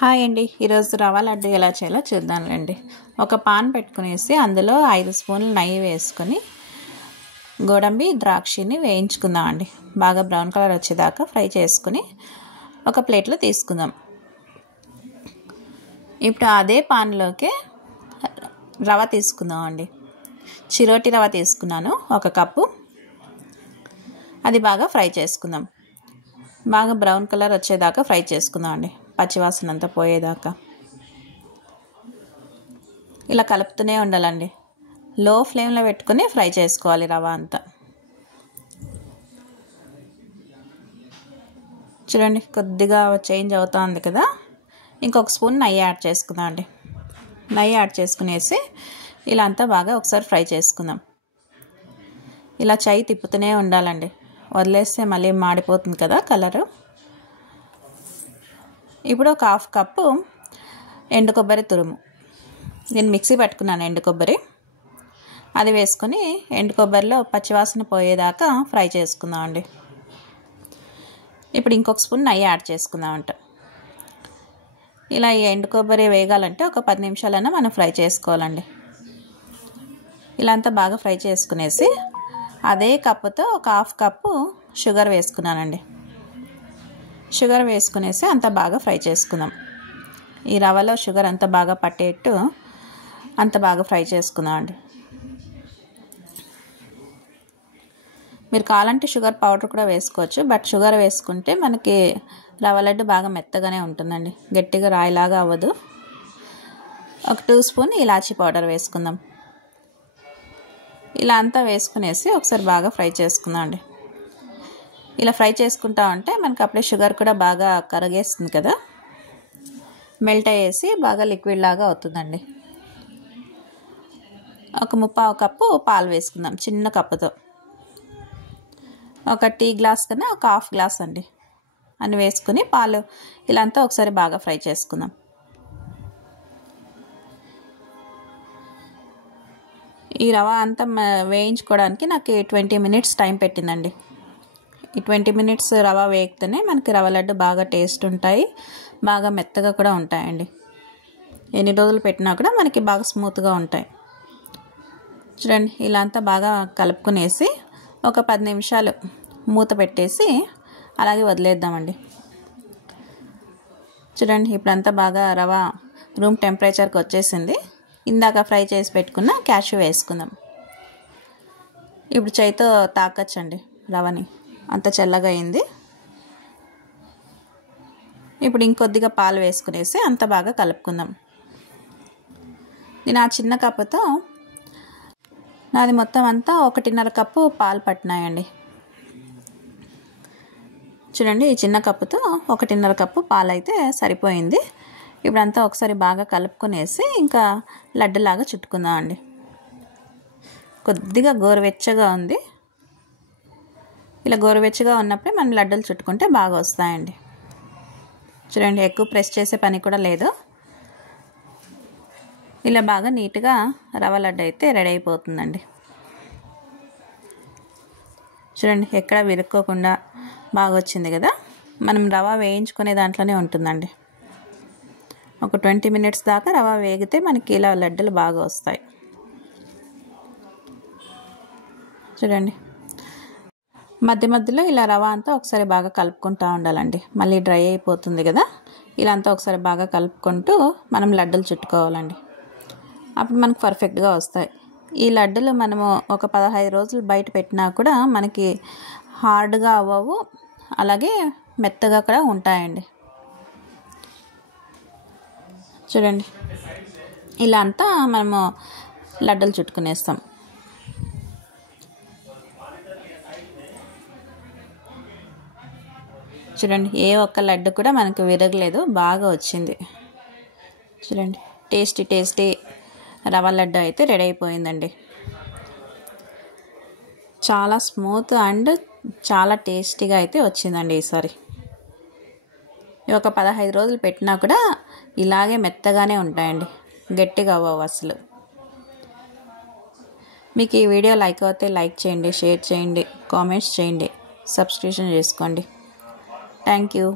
Hi అండి, ఈరోజు రవ్వ లడ్డు ఎలా చేయాలో చూద్దాంలేండి. ఒక పాన్ పెట్టుకునేసి అందులో 5 స్పూన్లు నెయ్యి వేసుకొని గోడంబి ద్రాక్షని వేయించుకుందాం అండి. బాగా బ్రౌన్ కలర్ వచ్చేదాకా ఫ్రై చేసుకుని ఒక ప్లేట్లో తీసుకుందాం. ఇప్పుడు అదే పాన్లోకి రవ్వ తీసుకుందాం అండి. చిరోటి రవ్వ తీసుకున్నాను 1 కప్పు. అది బాగా ఫ్రై చేసుకుందాం. బాగా బ్రౌన్ కలర్ వచ్చేదాకా ఫ్రై చేసుకుందాం అండి, పచ్చివాసన అంతా పోయేదాకా. ఇలా కలుపుతూనే ఉండాలండి. లో ఫ్లేమ్లో పెట్టుకుని ఫ్రై చేసుకోవాలి రవ్వ అంతా. చూడండి, కొద్దిగా చేంజ్ అవుతుంది కదా. ఇంకొక స్పూన్ నెయ్యి యాడ్ చేసుకుందాం అండి. నెయ్యి యాడ్ చేసుకునేసి ఇలా అంతా బాగా ఒకసారి ఫ్రై చేసుకుందాం. ఇలా చెయ్యి తిప్పుతూనే ఉండాలండి, వదిలేస్తే మళ్ళీ మాడిపోతుంది కదా కలరు. ఇప్పుడు ఒక 1/2 కప్పు ఎండు కొబ్బరి తురుము, నేను మిక్సీ పట్టుకున్నాను ఎండు కొబ్బరి, అది వేసుకొని ఎండు కొబ్బరిలో పచ్చివాసన పోయేదాకా ఫ్రై చేసుకుందాం అండి. ఇప్పుడు ఇంకొక స్పూన్ నెయ్యి యాడ్ చేసుకుందాం అంట. ఇలా ఈ ఎండు కొబ్బరి వేగాలంటే ఒక 10 నిమిషాలైనా మనం ఫ్రై చేసుకోవాలండి. ఇలా అంతా బాగా ఫ్రై చేసుకునేసి అదే కప్పుతో ఒక 1/2 కప్పు షుగర్ వేసుకున్నానండి. షుగర్ వేసుకునేసి అంతా బాగా ఫ్రై చేసుకుందాం. ఈ రవ్వలో షుగర్ అంతా బాగా పట్టేట్టు అంత బాగా ఫ్రై చేసుకుందాం అండి. మీరు కావాలంటే షుగర్ పౌడర్ కూడా వేసుకోవచ్చు, బట్ షుగర్ వేసుకుంటే మనకి రవ్వ లడ్డు బాగా మెత్తగానే ఉంటుందండి, గట్టిగా రాయిలాగా అవ్వదు. ఒక 2 స్పూన్ ఇలాచీ పౌడర్ వేసుకుందాం. ఇలా అంతా వేసుకునేసి ఒకసారి బాగా ఫ్రై చేసుకుందాం అండి. ఇలా ఫ్రై చేసుకుంటా ఉంటే మనకి అప్పుడే షుగర్ కూడా బాగా కరిగేస్తుంది కదా, మెల్ట్ అయ్యేసి బాగా లిక్విడ్ లాగా అవుతుందండి. ఒక 3/4 కప్పు పాలు వేసుకుందాం చిన్న కప్పుతో. ఒక టీ గ్లాస్ కన్నా ఒక 1/2 గ్లాస్ అండి అని వేసుకుని పాలు ఇలా అంతా ఒకసారి బాగా ఫ్రై చేసుకుందాం. ఈ రవ్వ అంతా వేయించుకోవడానికి నాకు 20 మినిట్స్ టైం పెట్టిందండి. ఈ 20 మినిట్స్ రవ్వ వేగితేనే మనకి రవ్వ లడ్డు బాగా టేస్ట్ ఉంటాయి, బాగా మెత్తగా కూడా ఉంటాయండి. ఎన్ని రోజులు పెట్టినా కూడా మనకి బాగా స్మూత్గా ఉంటాయి. చూడండి, ఇలా అంతా బాగా కలుపుకునేసి ఒక 10 నిమిషాలు మూత పెట్టేసి అలాగే వదిలేద్దామండి. చూడండి, ఇప్పుడంతా బాగా రవ్వ రూమ్ టెంపరేచర్కి వచ్చేసింది. ఇందాక ఫ్రై చేసి పెట్టుకున్న క్యాష్యూ వేసుకుందాం. ఇప్పుడు చేయితో తాకచ్చండి రవ్వని, అంత చల్లగా అయింది. ఇప్పుడు ఇంకొద్దిగా పాలు వేసుకునేసి అంత బాగా కలుపుకుందాం. నేను ఆ చిన్న కప్పుతో నాది మొత్తం అంతా 1.5 కప్పు పాలు పట్టినాయండి. చూడండి, ఈ చిన్న కప్పుతో 1.5 కప్పు పాలు అయితే సరిపోయింది. ఇప్పుడంతా ఒకసారి బాగా కలుపుకునేసి ఇంకా లడ్డులాగా చుట్టుకుందాం అండి. కొద్దిగా గోరువెచ్చగా ఉంది. ఇలా గోరువెచ్చగా ఉన్నప్పుడే మనం లడ్డూలు చుట్టుకుంటే బాగా వస్తాయండి. చూడండి, ఎక్కువ ప్రెస్ చేసే పని కూడా లేదు. ఇలా బాగా నీట్గా రవ్వ లడ్డు అయితే రెడీ అయిపోతుందండి. చూడండి, ఎక్కడ విరుక్కోకుండా బాగా వచ్చింది కదా. మనం రవ్వ వేయించుకునే దాంట్లోనే ఉంటుందండి. ఒక 20 మినిట్స్ దాకా రవ్వ వేగితే మనకి ఇలా లడ్డూలు బాగా వస్తాయి. చూడండి, మధ్య మధ్యలో ఇలా రవ్వ అంతా ఒకసారి బాగా కలుపుకుంటూ ఉండాలండి, మళ్ళీ డ్రై అయిపోతుంది కదా. ఇలా అంతా ఒకసారి బాగా కలుపుకుంటూ మనం లడ్డూలు చుట్టుకోవాలండి. అప్పుడు మనకు పర్ఫెక్ట్గా వస్తాయి. ఈ లడ్డూలు మనము ఒక 15 రోజులు బయట పెట్టినా కూడా మనకి హార్డ్గా అవ్వవు, అలాగే మెత్తగా కూడా ఉంటాయండి. చూడండి, ఇలా అంతా మనము లడ్డూలు చుట్టుకునేస్తాం. చూడండి, ఏ ఒక్క లడ్డు కూడా మనకు విరగలేదు, బాగా వచ్చింది. చూడండి, టేస్టీ రవ్వ లడ్డు అయితే రెడీ అయిపోయిందండి. చాలా స్మూత్ అండ్ చాలా టేస్టీగా అయితే వచ్చిందండి ఈసారి. ఒక 15 రోజులు పెట్టినా కూడా ఇలాగే మెత్తగానే ఉంటాయండి, గట్టిగా అవ్వవు అసలు. మీకు ఈ వీడియో లైక్ అవుతే లైక్ చేయండి, షేర్ చేయండి, కామెంట్స్ చేయండి, సబ్స్క్రిప్షన్ చేసుకోండి. Thank you.